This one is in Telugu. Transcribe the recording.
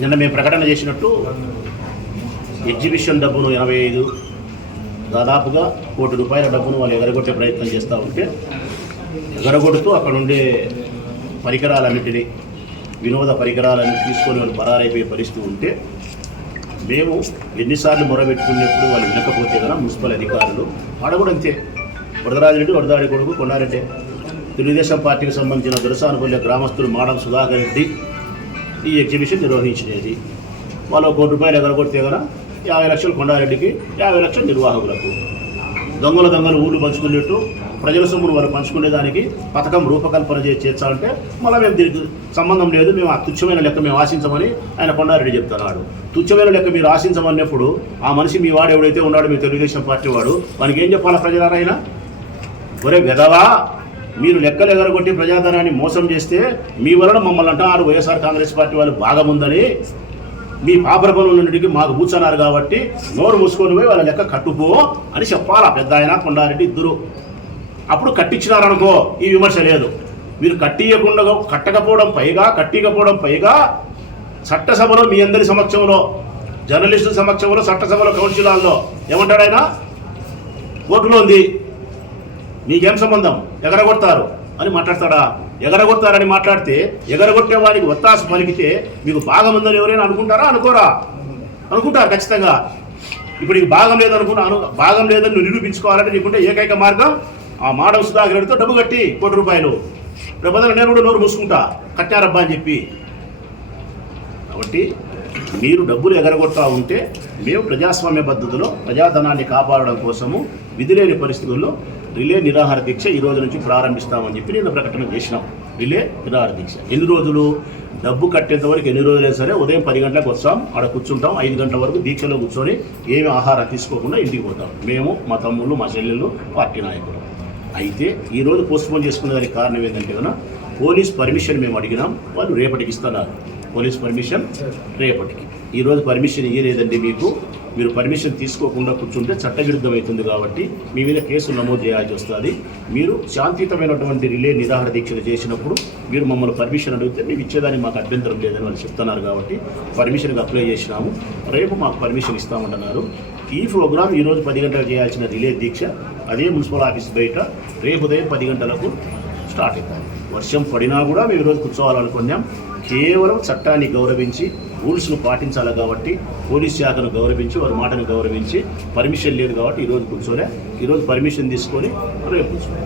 నిన్న మేము ప్రకటన చేసినట్టు ఎగ్జిబిషన్ డబ్బును ఎనభై ఐదు దాదాపుగా కోటి రూపాయల డబ్బును వాళ్ళు ఎగరగొట్టే ప్రయత్నం చేస్తూ ఉంటే ఎగరగొడుతూ అక్కడ ఉండే పరికరాలన్నింటినీ వినోద పరికరాలన్నీ తీసుకొని వాళ్ళు పరారైపోయే పరిస్థితి ఉంటే మేము ఎన్నిసార్లు మొరబెట్టుకున్నప్పుడు వాళ్ళు వినకపోతే కదా మున్సిపల్ అధికారులు ఆడ కూడా అంతే. వరదరాజరెడ్డి వరదాడి కొడుకు కొండారెడ్డి. తెలుగుదేశం పార్టీకి సంబంధించిన దురసానుకూల్య గ్రామస్తులు మాడం సుధాకర్ రెడ్డి ఈ ఎగ్జిబిషన్ నిర్వహించినది. వాళ్ళు కోటి రూపాయలు ఎగరగొడితే కదా యాభై లక్షలు కొండారెడ్డికి యాభై లక్షలు నిర్వాహకులకు. దొంగల దొంగలు ఊళ్ళు పంచుకునేట్టు ప్రజల సొమ్మును వారు పంచుకునేదానికి పథకం రూపకల్పన చేసి చేర్చాలంటే మళ్ళీ మేము దీనికి సంబంధం లేదు మేము ఆ తుచ్చమైన లెక్క మేము ఆశించమని ఆయన కొండారెడ్డి చెప్తున్నాడు. తుచ్చమైన లెక్క మీరు ఆశించమన్నప్పుడు ఆ మనిషి మీ వాడు ఎవడైతే ఉన్నాడో మీ తెలుగుదేశం పార్టీ వాడు వానికి ఏం చెప్పాలా ప్రజలారైనా ఒరే వెదవా మీరు లెక్కలు ఎగరగొట్టి ప్రజాధనాన్ని మోసం చేస్తే మీ వలన మమ్మల్ని అంటారు వైఎస్ఆర్ కాంగ్రెస్ పార్టీ వాళ్ళు బాగముందని మీ పాపర మాకు కూర్చున్నారు కాబట్టి నోరు మూసుకొని పోయి వాళ్ళ లెక్క కట్టుపో అని చెప్పాలా పెద్ద ఆయన కొండారెడ్డి ఇద్దరు. అప్పుడు కట్టించినారనుకో ఈ విమర్శ లేదు. మీరు కట్టియకుండా కట్టకపోవడం పైగా కట్టియకపోవడం పైగా చట్టసభలో మీ అందరి సమక్షంలో జర్నలిస్టుల సమక్షంలో చట్టసభలో కౌన్సిలాల్లో ఏమంటాడు ఆయన? కోర్టులో ఉంది నీకేం సంబంధం? ఎగరగొడతారు అని మాట్లాడతాడా? ఎగరగొడతారని మాట్లాడితే ఎగరగొట్టే వారికి ఒత్తాసు పలికితే మీకు భాగం ఉందని ఎవరైనా అనుకుంటారా? అనుకోరా? అనుకుంటారు ఖచ్చితంగా. ఇప్పుడు నీకు భాగం లేదనుకున్నాను భాగం లేదని నువ్వు నిరూపించుకోవాలంటే నీకుంటే ఏకైక మార్గం ఆ మాడవ సుధాకర్ రెడ్డితో డబ్బు కట్టి కోటి రూపాయలు. రేపు నేను కూడా నోరు మూసుకుంటా. కట్టారబ్బా అని చెప్పి. కాబట్టి మీరు డబ్బులు ఎగరగొట్టా ఉంటే మేము ప్రజాస్వామ్య పద్ధతిలో ప్రజాధనాన్ని కాపాడడం కోసము విధిలేని పరిస్థితుల్లో రిలే నిరాహార దీక్ష ఈ రోజు నుంచి ప్రారంభిస్తామని చెప్పి నేను ప్రకటన చేసినాం. రిలే నిరాహార దీక్ష. ఎన్ని రోజులు? డబ్బు కట్టేంత వరకు ఎన్ని రోజులైనా సరే ఉదయం పది గంటలకు వస్తాం. ఆడ కూర్చుంటాం. ఐదు గంటల వరకు దీక్షలో కూర్చొని ఏమి ఆహారం తీసుకోకుండా ఇంటికి పోతాం. మేము మా తమ్ముళ్ళు మా చెల్లెళ్ళు పార్టీ నాయకులు. అయితే ఈరోజు పోస్ట్పోన్ చేసుకునే దానికి కారణం ఏంటంటే కనుక పోలీస్ పర్మిషన్ మేము అడిగినాం. వాళ్ళు రేపటికి ఇస్తున్నారు. పోలీస్ పర్మిషన్ రేపటికి. ఈరోజు పర్మిషన్ ఇవ్వలేదండి మీకు. మీరు పర్మిషన్ తీసుకోకుండా కూర్చుంటే చట్టవిరుద్ధమవుతుంది కాబట్టి మీ మీద కేసు నమోదు చేయాల్సి వస్తుంది. మీరు శాంతియుతమైనటువంటి రిలే నిరాహార దీక్షలు చేసినప్పుడు మీరు మమ్మల్ని పర్మిషన్ అడిగితే మేము ఇచ్చేదానికి మాకు అభ్యంతరం లేదని వాళ్ళు చెప్తున్నారు కాబట్టి పర్మిషన్కి అప్లై చేసినాము. రేపు మాకు పర్మిషన్ ఇస్తామంటున్నారు. ఈ ప్రోగ్రామ్ ఈరోజు పది గంటలకు చేయాల్సిన రిలే దీక్ష అదే మున్సిపల్ ఆఫీస్ బయట రేపు ఉదయం పది గంటలకు స్టార్ట్ అవుతాం వర్షం పడినా కూడా మేము ఈరోజు కూర్చోవాలనుకున్నాం. కేవలం చట్టాన్ని గౌరవించి రూల్స్ను పాటించాలి కాబట్టి పోలీస్ శాఖను గౌరవించి వారి మాటను గౌరవించి పర్మిషన్ లేదు కాబట్టి ఈరోజు కూర్చోలే ఈరోజు పర్మిషన్ తీసుకొని రేపు కూర్చోలే